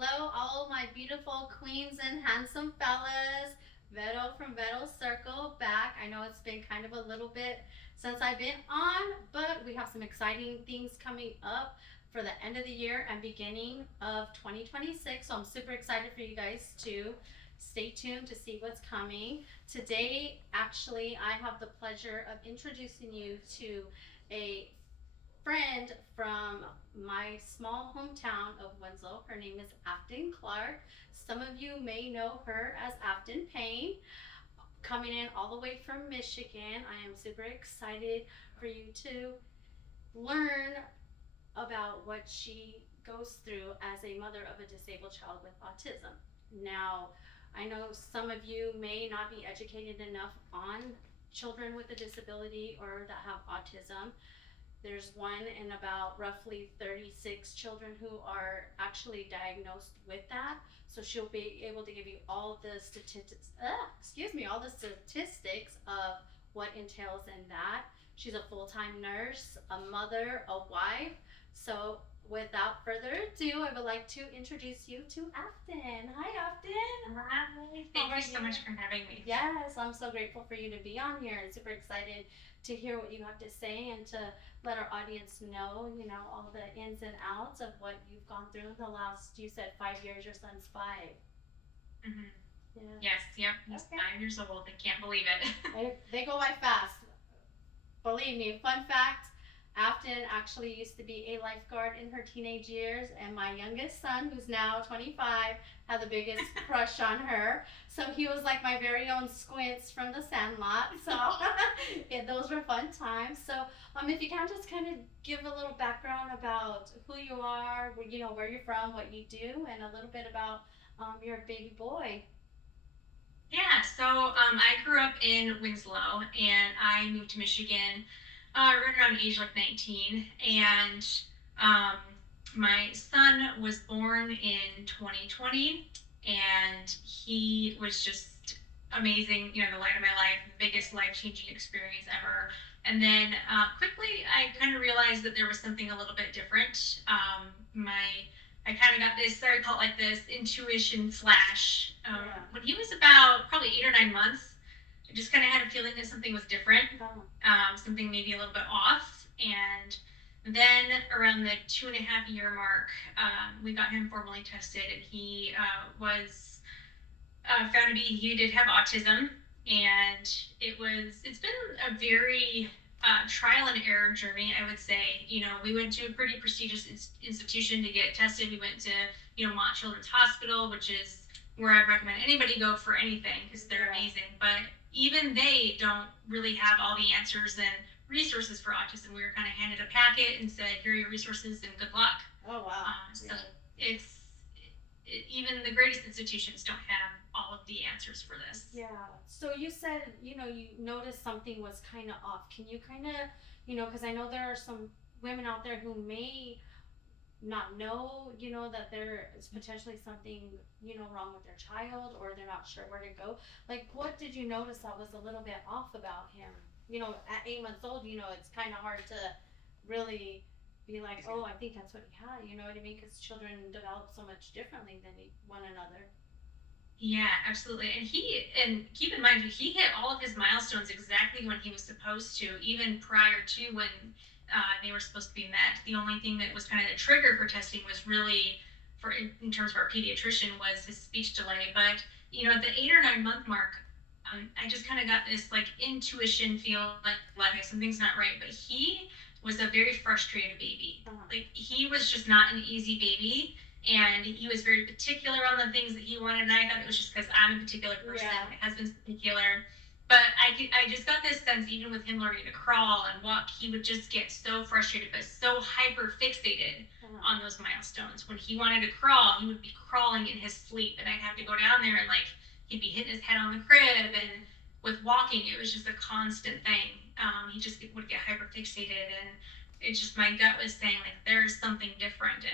Hello, all my beautiful queens and handsome fellas. Vero from Vero Circle back. I know it's been kind of a little bit since I've been on, but we have some exciting things coming up for the end of the year and beginning of 2026. So I'm super excited for you guys to stay tuned to see what's coming. Today, actually, I have the pleasure of introducing you to a friend from my small hometown of Winslow. Her name is Afton Clark. Some of you may know her as Afton Payne, coming in all the way from Michigan. I am super excited for you to learn about what she goes through as a mother of a disabled child with autism. Now, I know some of you may not be educated enough on children with a disability or that have autism. There's one in about roughly 36 children who are actually diagnosed with that. So she'll be able to give you all the statistics, all the statistics of what entails in that. She's a full-time nurse, a mother, a wife. So without further ado, I would like to introduce you to Afton. Hi, Afton. Hi. Thank you so much for having me. Yes, I'm so grateful for you to be on here and super excited to hear what you have to say and to let our audience know, all the ins and outs of what you've gone through in the last, you said 5 years, your son's 5. hmm Yeah. Yes, yep. He's Okay. 5 years old. I can't believe it. They go by fast. Believe me, fun fact, Afton actually used to be a lifeguard in her teenage years, and my youngest son, who's now 25, had the biggest crush on her. So he was like my very own Squints from the Sandlot. So yeah, those were fun times. So if you can just kind of give a little background about who you are, where you're from, what you do, and a little bit about your baby boy. Yeah, so I grew up in Winslow and I moved to Michigan right around age like 19. And um, my son was born in 2020 and he was just amazing, the light of my life, the biggest life changing experience ever. And then quickly I kind of realized that there was something a little bit different. I kind of got this, sorry, call it like this intuition flash. Yeah. When he was about probably 8 or 9 months, I just kind of had a feeling that something was different, something maybe a little bit off. And then around the 2.5 year mark, we got him formally tested, and he was found to be, he did have autism. And it's been a very trial and error journey, I would say. We went to a pretty prestigious institution to get tested. We went to, Mott Children's Hospital, which is where I recommend anybody go for anything because they're amazing. But even they don't really have all the answers and resources for autism. We were kind of handed a packet and said, here are your resources and good luck. Oh, wow. So it's even the greatest institutions don't have all of the answers for this. Yeah. So you said, you noticed something was kind of off. Can you kind of, because I know there are some women out there who may not know, that there is potentially something, wrong with their child, or they're not sure where to go. Like, what did you notice that was a little bit off about him? At 8 months old, it's kind of hard to really be like, oh, I think that's what he had. You know what I mean? Because children develop so much differently than one another. Yeah, absolutely. And keep in mind, he hit all of his milestones exactly when he was supposed to, even prior to when they were supposed to be met. The only thing that was kind of the trigger for testing was really, in terms of our pediatrician, was his speech delay. But at the 8 or 9 month mark, I just kind of got this like intuition feel like something's not right. But he was a very frustrated baby. Like he was just not an easy baby, and he was very particular on the things that he wanted. And I thought it was just because I'm a particular person. Yeah. My husband's particular. But I just got this sense, even with him learning to crawl and walk, he would just get so frustrated, but so hyper fixated on those milestones. When he wanted to crawl, he would be crawling in his sleep, and I'd have to go down there and like he'd be hitting his head on the crib. And with walking, it was just a constant thing. He just would get hyper fixated, and it's just my gut was saying like there's something different.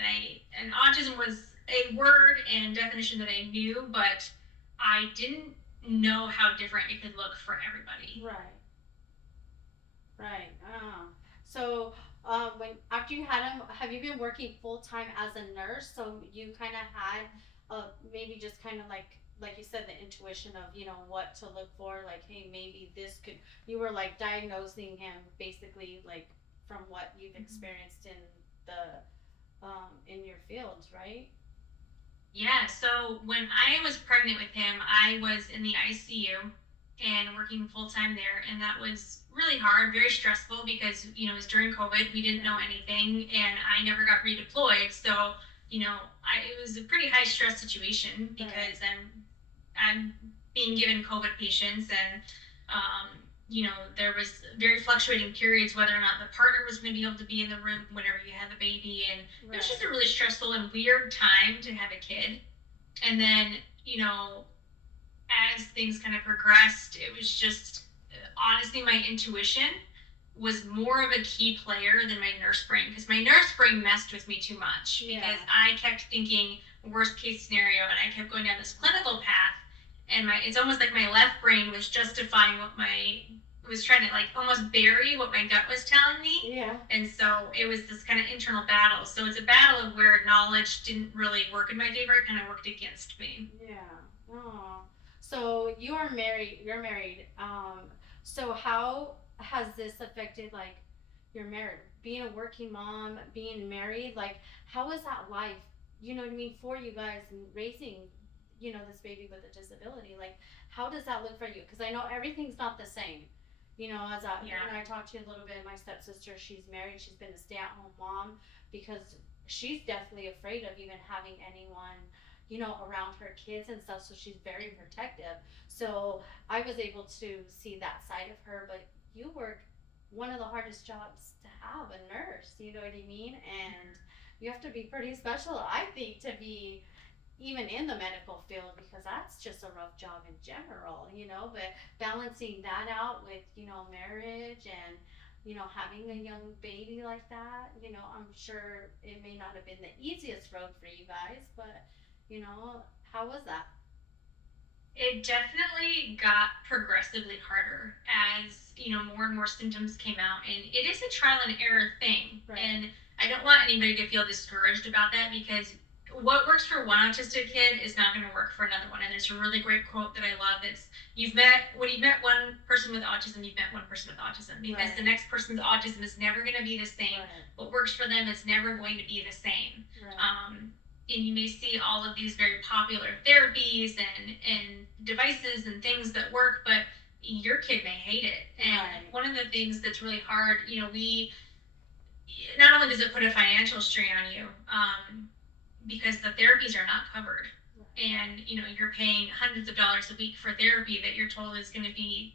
And autism was a word and definition that I knew, but I didn't know how different it could look for everybody. Right. Right. So when after you had him, have you been working full time as a nurse? So you kind of had, maybe just kind of like you said, the intuition of what to look for. Like, hey, maybe this could. You were like diagnosing him basically, like from what you've experienced in your fields, right? Yeah, so when I was pregnant with him, I was in the ICU and working full time there, and that was really hard, very stressful because it was during COVID, we didn't know Right. anything, and I never got redeployed, so it was a pretty high stress situation Right. because I'm being given COVID patients, and there was very fluctuating periods whether or not the partner was going to be able to be in the room whenever you had the baby, and it was just a Right. really stressful and weird time to have a kid. And then, as things kind of progressed, it was just honestly my intuition was more of a key player than my nurse brain, because my nurse brain messed with me too much Yeah. because I kept thinking worst case scenario, and I kept going down this clinical path, and my it's almost like my left brain was justifying what my was trying to like almost bury what my gut was telling me. Yeah. And so it was this kind of internal battle. So it's a battle of where knowledge didn't really work in my favor, it kind of worked against me. Yeah. Oh. So you are married. You're married. So how has this affected like your marriage? Being a working mom, being married, like how is that life? You know what I mean for you guys and raising, this baby with a disability. Like how does that look for you? Because I know everything's not the same. As Yeah. I talked to you a little bit, my stepsister, she's married. She's been a stay-at-home mom because she's definitely afraid of even having anyone around her kids and stuff. So she's very protective. So I was able to see that side of her. But you work one of the hardest jobs to have, a nurse. You know what I mean? And you have to be pretty special, I think, to be even in the medical field because that's just a rough job in general. But balancing that out with, marriage and, having a young baby like that, I'm sure it may not have been the easiest road for you guys, but, you know, how was that? It definitely got progressively harder as more and more symptoms came out, and it is a trial and error thing. Right. And I don't want anybody to feel discouraged about that, because what works for one autistic kid is not going to work for another one. And there's a really great quote that I love, that's you've met one person with autism, you've met one person with autism, because Right. the next person's autism is never going to be the same. Right. What works for them is never going to be the same. Right. And you may see all of these very popular therapies and devices and things that work, but your kid may hate it. And Right. one of the things that's really hard, we not only does it put a financial strain on you, because the therapies are not covered, and you're paying hundreds of dollars a week for therapy that you're told is going to be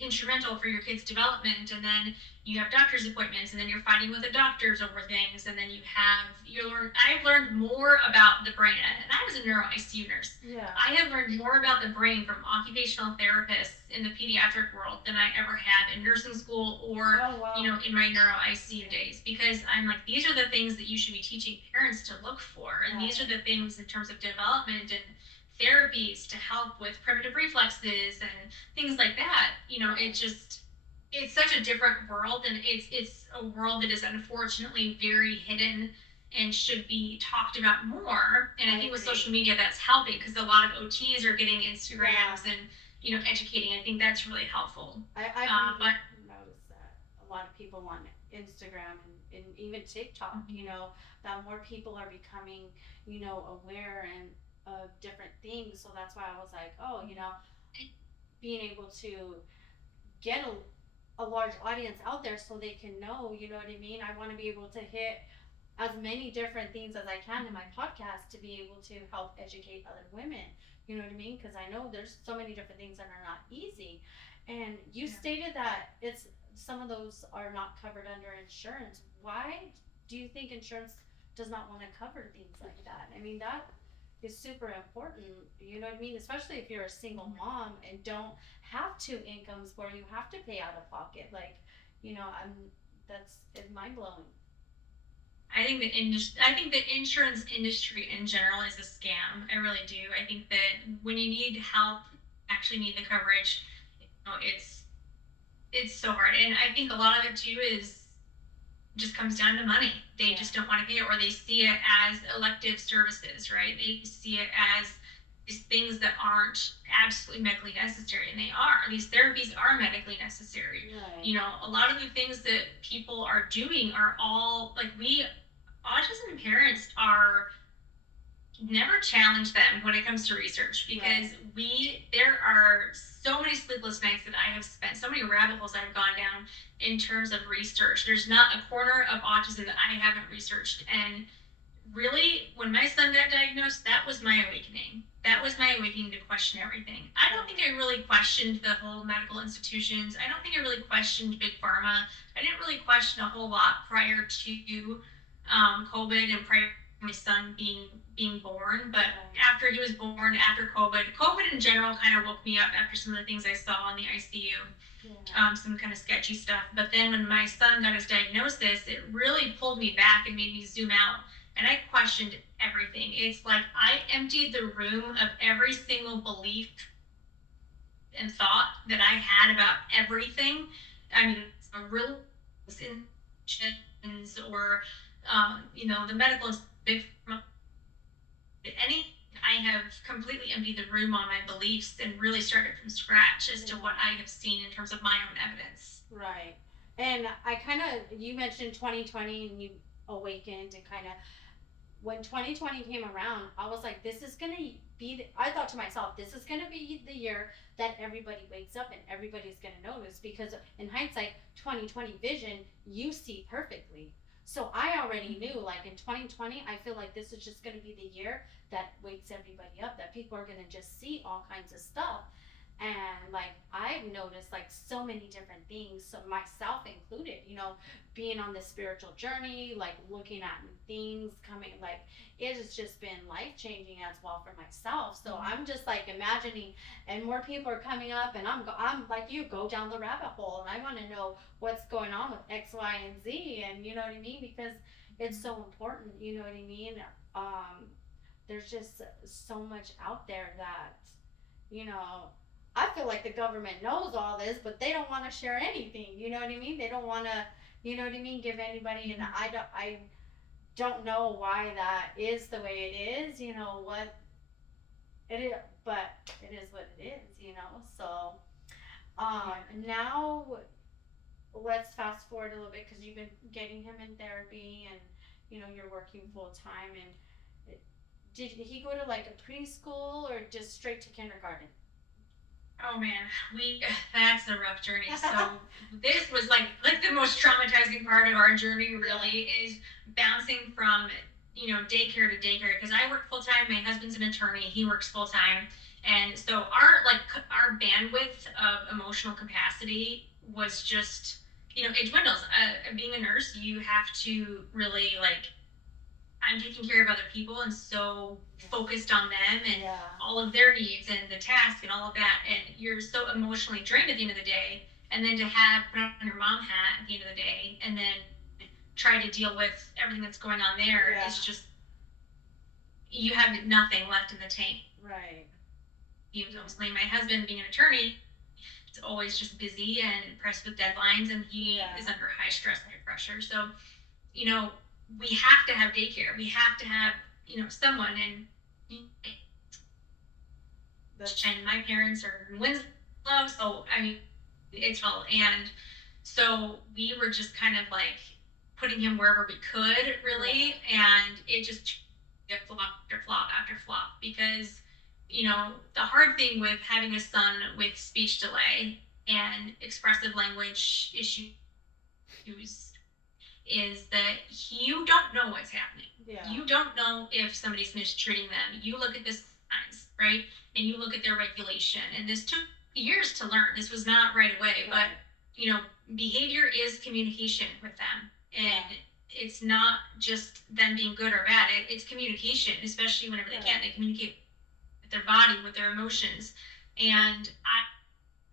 instrumental for your kid's development, and then you have doctor's appointments, and then you're fighting with the doctors over things, and then I've learned more about the brain, and I was a neuro ICU nurse. Yeah. I have learned more about the brain from occupational therapists in the pediatric world than I ever had in nursing school, or Oh, wow. in my neuro ICU days, because I'm like, these are the things that you should be teaching parents to look for, and these are the things in terms of development and therapies to help with primitive reflexes and things like that. It's such a different world, and it's a world that is unfortunately very hidden and should be talked about more. And I think with social media, that's helping, because a lot of OTs are getting Instagrams and educating. I think that's really helpful. I've But noticed that a lot of people on Instagram and even TikTok, that more people are becoming, aware and of different things. So that's why I was like, oh, being able to get a large audience out there so they can know, you know what I mean? I want to be able to hit as many different things as I can in my podcast to be able to help educate other women. You know what I mean? Because I know there's so many different things that are not easy. And you stated that it's some of those are not covered under insurance. Why do you think insurance does not want to cover things like that? I mean, that is super important. You know what I mean? Especially if you're a single mom and don't have two incomes where you have to pay out of pocket. Like, I'm that's it's mind blowing. I think the insurance industry in general is a scam. I really do. I think that when you need help, actually need the coverage, it's so hard. And I think a lot of it too is just comes down to money. They Yeah. just don't want to pay it, or they see it as elective services, right? They see it as these things that aren't absolutely medically necessary, and they are. These therapies are medically necessary. Right. You know, a lot of the things that people are doing are all like we autism parents are never challenge them when it comes to research because there are so many sleepless nights that I have spent, so many rabbit holes I've gone down in terms of research. There's not a corner of autism that I haven't researched. And really, when my son got diagnosed, that was my awakening. That was my awakening to question everything. I don't think I really questioned the whole medical institutions. I don't think I really questioned big pharma. I didn't really question a whole lot prior to COVID and prior to my son being born. But after he was born, after COVID in general kind of woke me up after some of the things I saw in the ICU. Some kind of sketchy stuff. But then when my son got his diagnosis, it really pulled me back and made me zoom out. And I questioned everything. It's like I emptied the room of every single belief and thought that I had about everything. I mean, real institutions or, the medical big any. I have completely emptied the room on my beliefs and really started from scratch as to what I have seen in terms of my own evidence. Right. And I kind of, you mentioned 2020 and you awakened and kind of, when 2020 came around, I was like, this is going to I thought to myself, this is going to be the year that everybody wakes up and everybody's going to notice because in hindsight, 2020 vision, you see perfectly. So I already knew, like in 2020, I feel like this is just going to be the year that wakes everybody up, that people are going to just see all kinds of stuff. And like I've noticed like so many different things, so myself included, being on this spiritual journey, like looking at things coming, like it has just been life changing as well for myself. So I'm just like imagining, and more people are coming up, and I'm like you, go down the rabbit hole, and I want to know what's going on with X, Y, and Z, and you know what I mean, because it's so important. You know what I mean? There's just so much out there that you know I feel like the government knows all this, but they don't want to share anything. You know what I mean? They don't want to, you know what I mean, give anybody. And I don't know why that is the way it is. You know what it is, but it is what it is. So now let's fast forward a little bit because you've been getting him in therapy and you're working full time. And did he go to like a preschool or just straight to kindergarten? Oh man, we that's a rough journey. So this was like the most traumatizing part of our journey really is bouncing from daycare to daycare because I work full time. My husband's an attorney; he works full time, and so our bandwidth of emotional capacity was just it dwindles. Being a nurse, you have to really I'm taking care of other people and so focused on them and all of their needs and the task and all of that. And you're so emotionally drained at the end of the day. And then to have put on your mom hat at the end of the day and then try to deal with everything that's going on there is just, you have nothing left in the tank. Right. Mostly my husband being an attorney, it's always just busy and pressed with deadlines and he is under high stress, high pressure. So, we have to have daycare. We have to have, someone. And my parents are in Winslow, so I mean, it's all. And so we were just kind of like putting him wherever we could, really. And it just flop after flop after flop because, the hard thing with having a son with speech delay and expressive language issues is that you don't know what's happening. Yeah. You don't know if somebody's mistreating them. You look at the signs, right? And you look at their regulation. And this took years to learn. This was not right away. Right. But, behavior is communication with them. And it's not just them being good or bad. It's communication, especially whenever they can't. They communicate with their body, with their emotions. And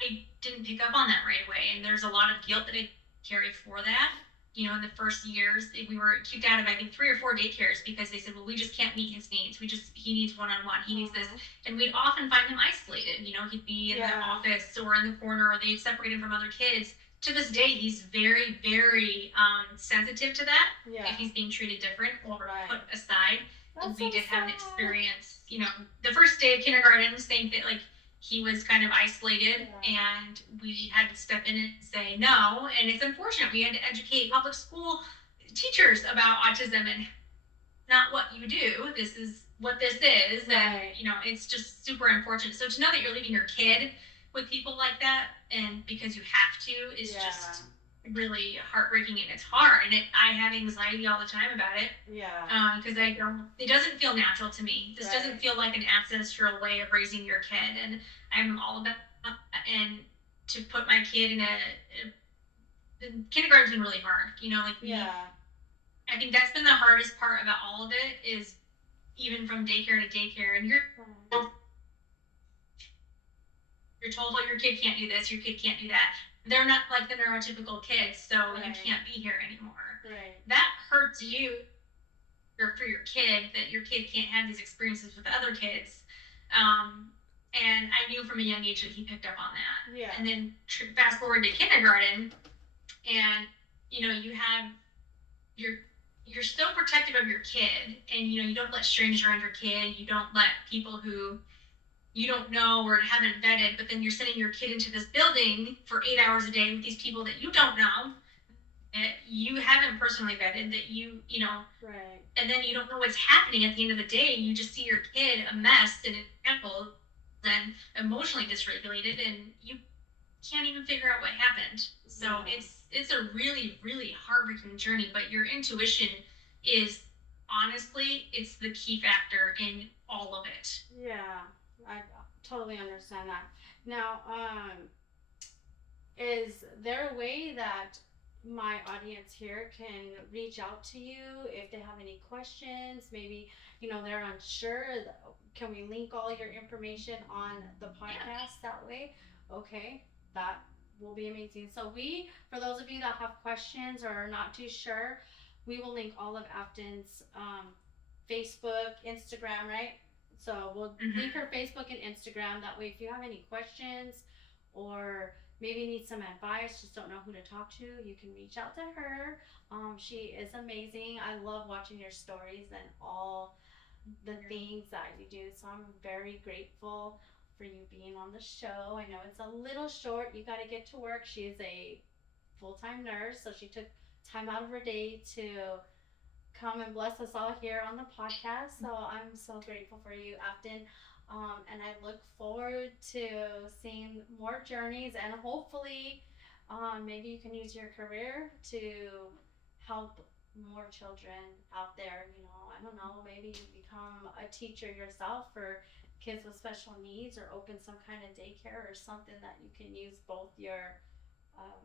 I didn't pick up on that right away. And there's a lot of guilt that I carry for that. In the first years, we were kicked out of, I think, 3 or 4 daycares because they said, well, we just can't meet his needs. He needs one-on-one. He needs this. And we'd often find him isolated. He'd be in the office or in the corner or they'd separate him from other kids to this day, he's very, very sensitive to that. Yeah. If he's being treated different or Right. put aside. That's We so did have an sad. experience, the first day of kindergarten, same thing, like he was kind of isolated, and we had to step in and say no. And it's unfortunate. We had to educate public school teachers about autism and not what you do. This is what this is. Right. And, it's just super unfortunate. So to know that you're leaving your kid with people like that, and because you have to, is just really heartbreaking, and it's hard. And I have anxiety all the time about it. Yeah. Because I don't. It doesn't feel natural to me. This doesn't feel like an ancestral way of raising your kid, and I'm all about that. And to put my kid in kindergarten's been really hard. I think that's been the hardest part about all of it, is even from daycare to daycare, and you're told, well, your kid can't do this, your kid can't do that. They're not like the neurotypical kids, so you can't be here anymore. Right. That hurts you for your kid, that your kid can't have these experiences with other kids. And I knew from a young age that he picked up on that. Yeah. And then fast forward to kindergarten, and you have you're still protective of your kid, and you don't let strangers around your kid. You don't let people who you don't know or haven't vetted, but then you're sending your kid into this building for 8 hours a day with these people that you don't know, that you haven't personally vetted, that right. And then you don't know what's happening at the end of the day. You just see your kid a mess and example, and emotionally dysregulated, and you can't even figure out what happened. So it's a really, really heartbreaking journey, but your intuition is, honestly, it's the key factor in all of it. Yeah, I totally understand that. Now, is there a way that my audience here can reach out to you if they have any questions? Maybe, they're unsure. Can we link all your information on the podcast that way? Okay, that will be amazing. So for those of you that have questions or are not too sure, we will link all of Afton's Facebook, Instagram, right? So we'll link her Facebook and Instagram. That way, if you have any questions or maybe need some advice, just don't know who to talk to, you can reach out to her. She is amazing. I love watching your stories and all the things that you do. So I'm very grateful for you being on the show. I know it's a little short. You got to get to work. She is a full-time nurse, so she took time out of her day to come and bless us all here on the podcast. So I'm so grateful for you, Afton. And I look forward to seeing more journeys, and hopefully, maybe you can use your career to help more children out there. I don't know, maybe you become a teacher yourself for kids with special needs, or open some kind of daycare or something that you can use both your um,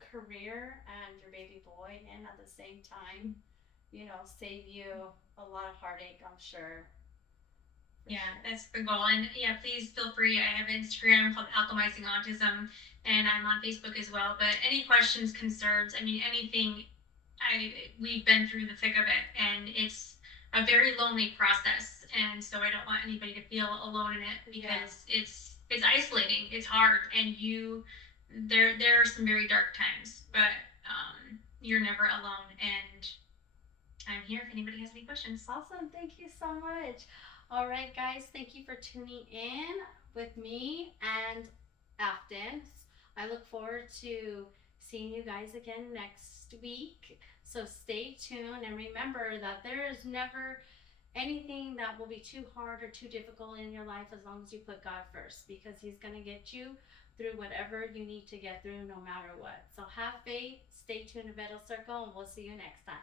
career and your baby boy in at the same time. Save you a lot of heartache, I'm sure. Yeah, that's the goal. And yeah, please feel free. I have Instagram called Alchemizing Autism, and I'm on Facebook as well. But any questions, concerns, anything, we've been through the thick of it, and it's a very lonely process. And so I don't want anybody to feel alone in it, because it's isolating, it's hard, and there are some very dark times, but you're never alone. And I'm here if anybody has any questions. Awesome. Thank you so much. All right, guys. Thank you for tuning in with me and Afton. I look forward to seeing you guys again next week. So stay tuned, and remember that there is never anything that will be too hard or too difficult in your life as long as you put God first, because He's going to get you through whatever you need to get through, no matter what. So have faith, stay tuned to Vero Circle, and we'll see you next time.